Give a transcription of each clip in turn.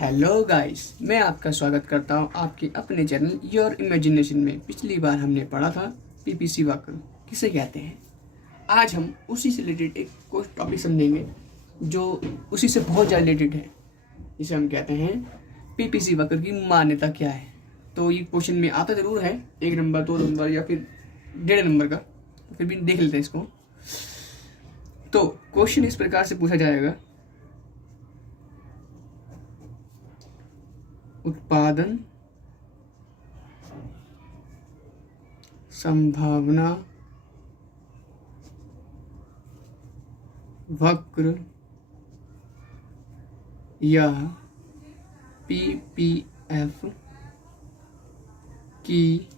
Hello guys, मैं आपका स्वागत करता हूं आपके अपने चैनल योर इमेजिनेशन में। पिछली बार हमने पढ़ा था पीपीसी वाक्य किसे कहते हैं। आज हम उसी से रिलेटेड एक कोई टॉपिक समझेंगे जो उसी से बहुत ज़्यादा रिलेटेड है, जिसे हम कहते हैं पीपीसी वाक्य की मान्यता क्या है। तो ये क्वेश्चन में आता ज़रूर है 1 नंबर 2 नंबर या फिर 1.5 नंबर का, फिर भी देख लेते हैं इसको। तो क्वेश्चन इस प्रकार से पूछा जाएगा, उत्पादन संभावना वक्र या पीपीएफ की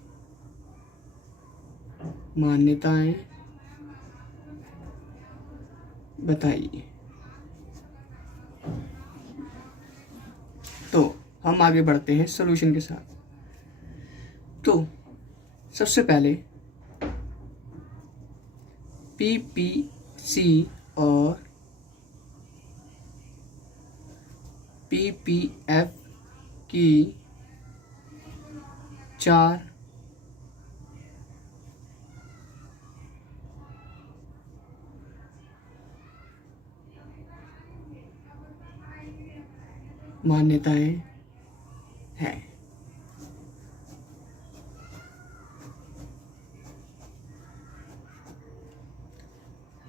मान्यताएं बताइए। तो हम आगे बढ़ते हैं सॉल्यूशन के साथ। तो सबसे पहले पीपीसी और पीपीएफ की 4 मान्यताएं हैं।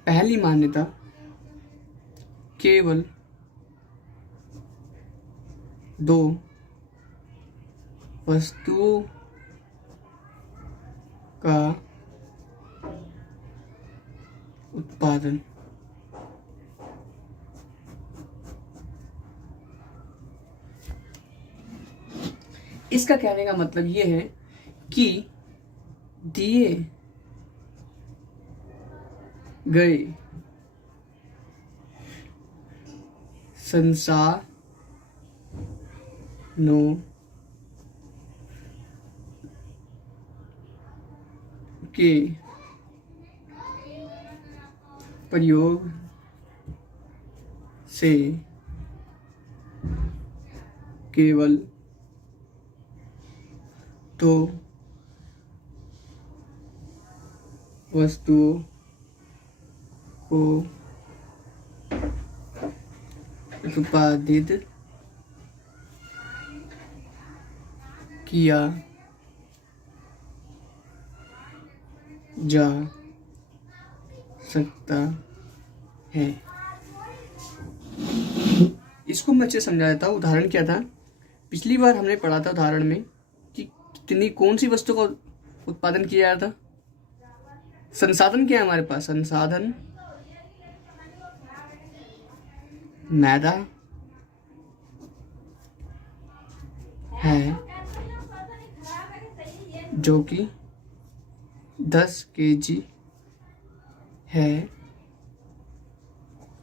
पहली मान्यता, केवल 2 वस्तुओं का उत्पादन इसका कहने का मतलब ये है कि दिए गए संसाधनों के प्रयोग से केवल 2 वस्तुओं को उत्पादित किया जा सकता है। इसको मैं अच्छे से समझा देता हूँ। उदाहरण क्या था, पिछली बार हमने पढ़ा था उदाहरण में कि कितनी कौन सी वस्तु का उत्पादन किया जाता। संसाधन क्या है हमारे पास, संसाधन मैदा है जो कि 10 kg है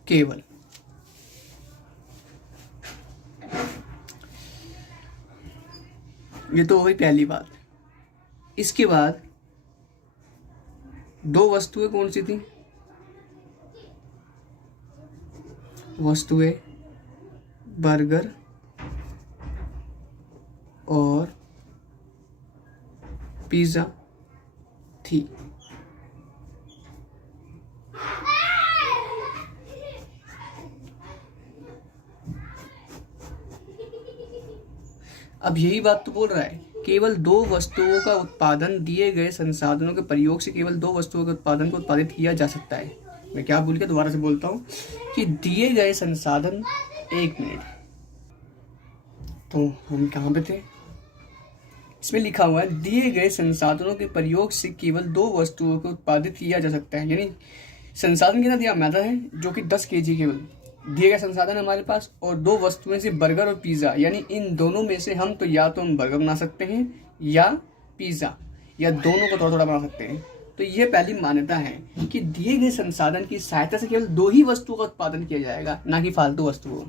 केवल। ये तो हुई पहली बात। इसके बाद 2 वस्तुएं कौन सी थी, वस्तुएं बर्गर और पिज़्ज़ा थी। अब यही बात तो बोल रहा है, केवल 2 वस्तुओं का उत्पादन दिए गए संसाधनों के प्रयोग से केवल 2 वस्तुओं के उत्पादन को उत्पादित किया जा सकता है। मैं क्या भूल गया, दोबारा से बोलता हूँ कि दिए गए संसाधन, 1 मिनट, तो हम कहाँ पे थे, इसमें लिखा हुआ है दिए गए संसाधनों के प्रयोग से केवल 2 वस्तुओं को उत्पादित किया जा सकता है। यानी संसाधन कितना दिया, मैदा है जो कि 10 kg केवल दिए गए संसाधन हमारे पास, और 2 वस्तुएं से बर्गर और पिज़्ज़ा, यानी इन दोनों में से हम तो या तो हम बर्गर बना सकते हैं या पिज़्ज़ा, या दोनों को थोड़ा थोड़ा बना सकते हैं। तो ये पहली मान्यता है कि दिए गए संसाधन की सहायता से केवल 2 ही वस्तुओं का उत्पादन किया जाएगा, ना कि फालतू वस्तुओं।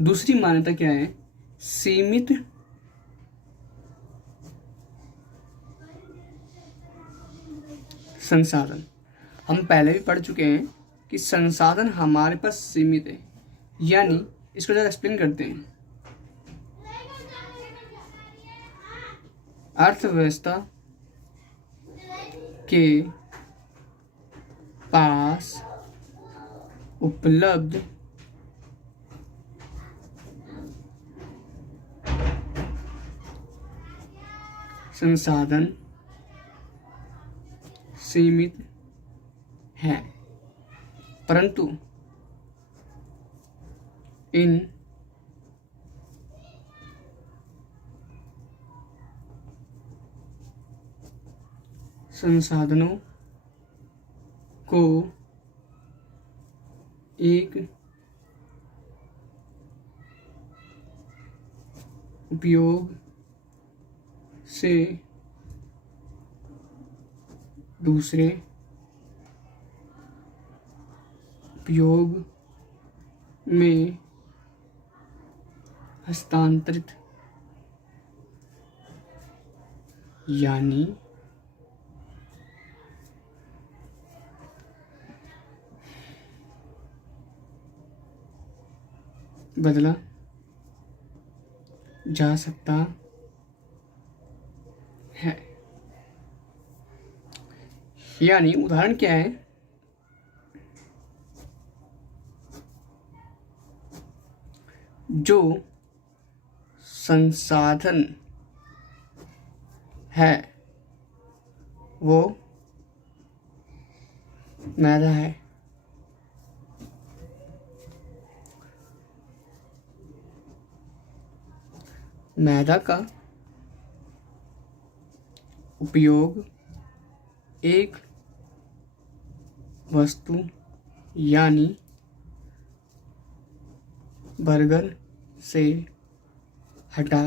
दूसरी मान्यता क्या है, सीमित संसाधन। हम पहले भी पढ़ चुके हैं कि संसाधन हमारे पास सीमित है, यानी इसको जरा एक्सप्लेन करते हैं। अर्थव्यवस्था के पास उपलब्ध संसाधन सीमित हैं, परंतु इन संसाधनों को एक उपयोग से दूसरे उपयोग में हस्तांतरित, यानी बदला जा सकता है। यानी उदाहरण क्या है, जो संसाधन है वो मैदा है, मैदा का उपयोग एक वस्तु यानी बर्गर से हटा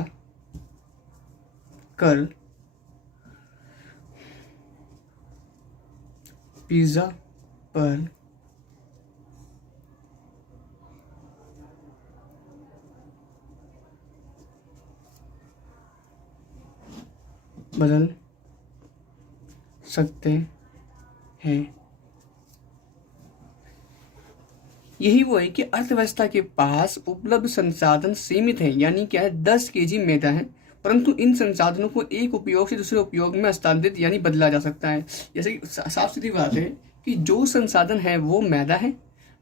कर पिज़्ज़ा पर बदल सकते हैं। यही वो है कि अर्थव्यवस्था के पास उपलब्ध संसाधन सीमित हैं, यानी क्या है, 10 केजी मैदा है, परंतु इन संसाधनों को एक उपयोग से दूसरे उपयोग में हस्तांतरित यानी बदला जा सकता है। जैसे कि साफ सीधी बात है कि जो संसाधन है वो मैदा है,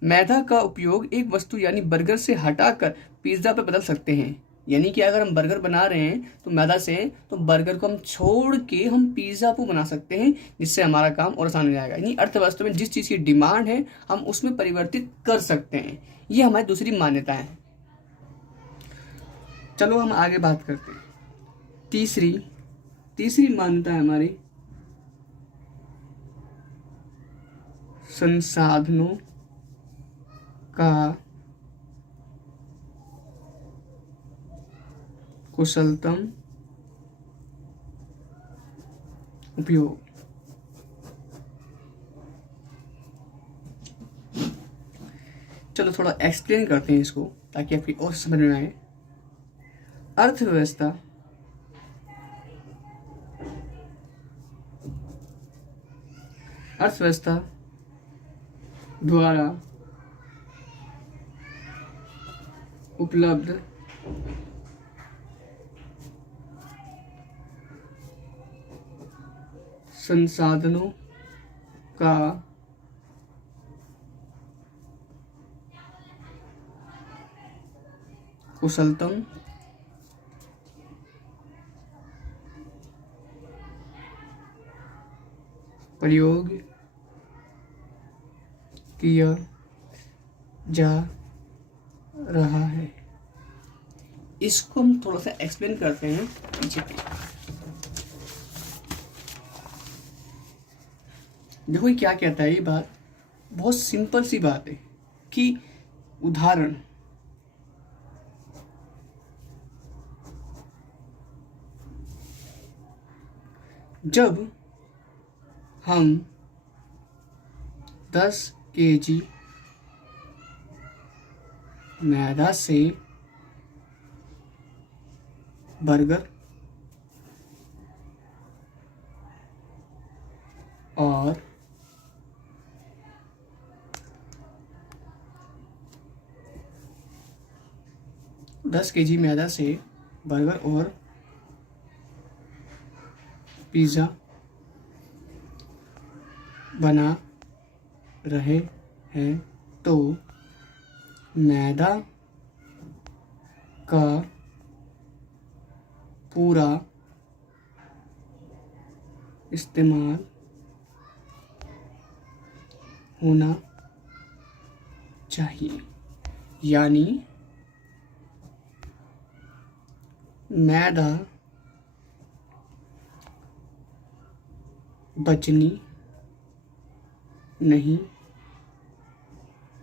मैदा का उपयोग एक वस्तु यानी बर्गर से हटाकर पिज्ज़ा पर बदल सकते हैं। यानी कि अगर हम बर्गर बना रहे हैं तो मैदा से, तो बर्गर को हम छोड़ के हम पिज़्ज़ा को बना सकते हैं, जिससे हमारा काम और आसान हो जाएगा। यानी अर्थव्यवस्था में जिस चीज़ की डिमांड है हम उसमें परिवर्तित कर सकते हैं। ये हमारी दूसरी मान्यता है। चलो हम आगे बात करते हैं। तीसरी मान्यता है हमारी संसाधनों का कुशलतम उपयोग। चलो थोड़ा एक्सप्लेन करते हैं इसको ताकि आपकी और समझ में आए। अर्थव्यवस्था द्वारा उपलब्ध संसाधनों का कुशलतम प्रयोग किया जा रहा है। इसको हम थोड़ा सा एक्सप्लेन करते हैं पीछे। देखो ये क्या कहता है, ये बात बहुत सिंपल सी बात है कि उदाहरण, जब हम 10 केजी मैदा से बर्गर और 10 kg मैदा से बर्गर और पिज़्ज़ा बना रहे हैं तो मैदा का पूरा इस्तेमाल होना चाहिए, यानी मैदा बचनी नहीं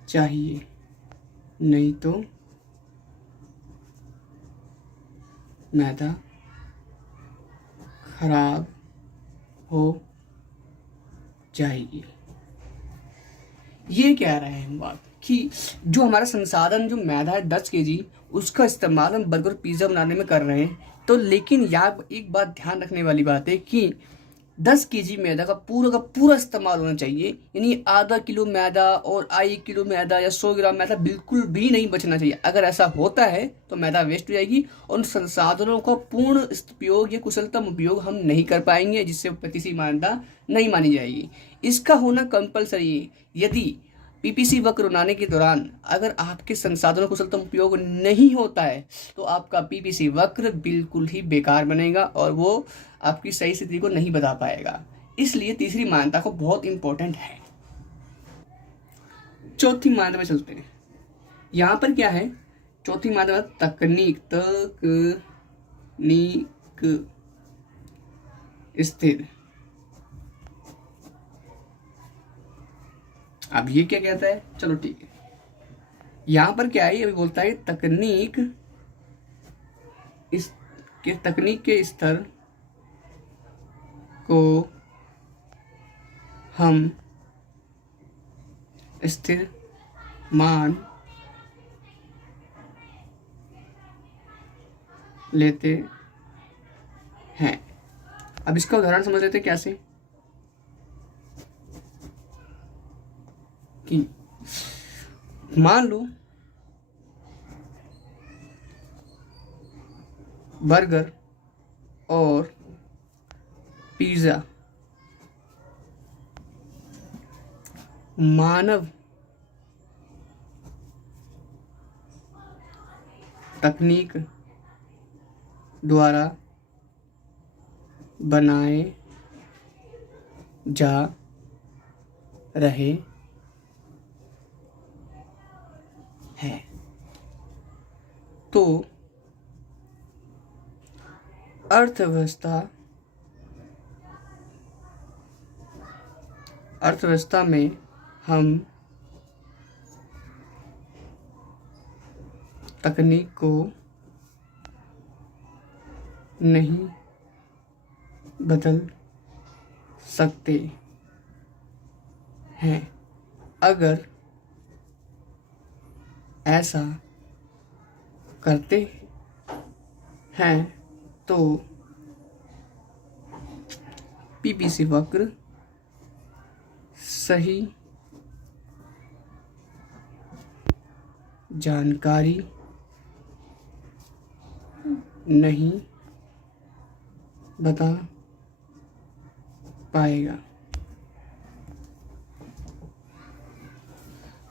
चाहिए, नहीं तो मैदा खराब हो जाएगी। ये कह रहे हैं हम बात कि जो हमारा संसाधन जो मैदा है 10 kg, उसका इस्तेमाल हम बर्गर पिज़्ज़ा बनाने में कर रहे हैं। तो लेकिन यहाँ एक बात ध्यान रखने वाली बात है कि 10 kg मैदा का पूरा इस्तेमाल होना चाहिए, यानी आधा किलो मैदा और 1 किलो मैदा या 100 ग्राम मैदा बिल्कुल भी नहीं बचना चाहिए। अगर ऐसा होता है तो मैदा वेस्ट हो जाएगी और उन संसाधनों का पूर्ण उपयोग या कुशलतम उपयोग हम नहीं कर पाएंगे, जिससे प्रतिशी मान्यता नहीं मानी जाएगी। इसका होना कंपलसरी है। यदि पीपीसी वक्र बनाने के दौरान अगर आपके संसाधनों का कुशलतम उपयोग नहीं होता है तो आपका पीपीसी वक्र बिल्कुल ही बेकार बनेगा और वो आपकी सही स्थिति को नहीं बता पाएगा। इसलिए तीसरी मान्यता को बहुत इंपॉर्टेंट है। चौथी मान्यता में चलते हैं। यहाँ पर क्या है? चौथी मान्यता तकनीक स्थिर। अब ये क्या कहता है? चलो ठीक है, यहां पर क्या है? अभी बोलता है तकनीक के स्तर को हम स्थिर मान लेते हैं। अब इसका उदाहरण समझ लेते हैं कैसे कि मान लो बर्गर और पिज़्ज़ा मानव तकनीक द्वारा बनाए जा रहे हैं, तो अर्थव्यवस्था में हम तकनीक को नहीं बदल सकते हैं। अगर ऐसा करते हैं तो पीपीसी वक्र सही जानकारी नहीं बता पाएगा।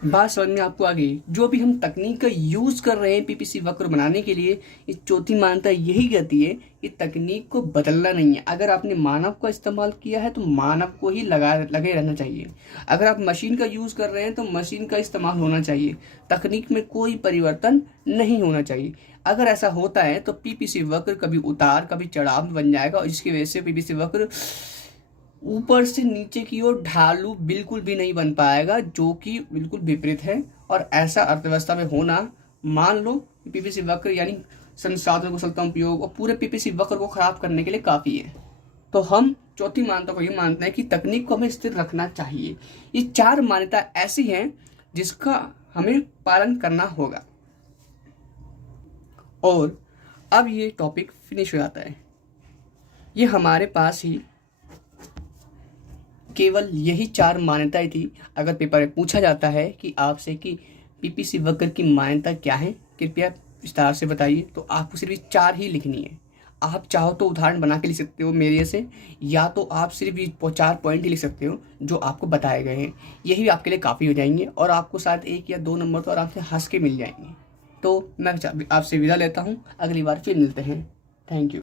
बात समझ में आपको आ गई? जो भी हम तकनीक का यूज कर रहे हैं पीपीसी वक्र बनाने के लिए, ये चौथी मान्यता यही कहती है कि तकनीक को बदलना नहीं है। अगर आपने मानव का इस्तेमाल किया है तो मानव को ही लगे रहना चाहिए। अगर आप मशीन का यूज कर रहे हैं तो मशीन का इस्तेमाल होना चाहिए। तकनीक में कोई परिवर्तन नहीं होना चाहिए। अगर ऐसा होता है तो पीपीसी वक्र कभी उतार कभी चढ़ाव बन जाएगा और जिसकी वजह से पीपीसी वक्र ऊपर से नीचे की ओर ढालू बिल्कुल भी नहीं बन पाएगा, जो कि बिल्कुल विपरीत है। और ऐसा अर्थव्यवस्था में होना, मान लो पीपीसी वक्र यानी संसाधन कुशलतम उपयोग और पूरे पीपीसी वक्र को खराब करने के लिए काफी है। तो हम चौथी मान्यता को ये मानते हैं कि तकनीक को हमें स्थिर रखना चाहिए। ये 4 मान्यता ऐसी हैं जिसका हमें पालन करना होगा। और अब ये टॉपिक फिनिश हो जाता है। ये हमारे पास ही केवल यही 4 मान्यताएं थी। अगर पेपर में पूछा जाता है कि आपसे कि पीपीसी वक्र की मान्यता क्या है, कृपया विस्तार से बताइए। तो आपको सिर्फ 4 ही लिखनी है। आप चाहो तो उदाहरण बना के लिख सकते हो मेरे से, या तो आप सिर्फ ये 4 पॉइंट ही लिख सकते हो जो आपको बताए गए हैं। यही आपके लिए काफ़ी हो जाएंगे और आपको शायद 1 या 2 नंबर तो आराम से हंस के मिल जाएंगे। तो मैं आपसे विदा लेता हूँ, अगली बार फिर मिलते हैं। Thank you.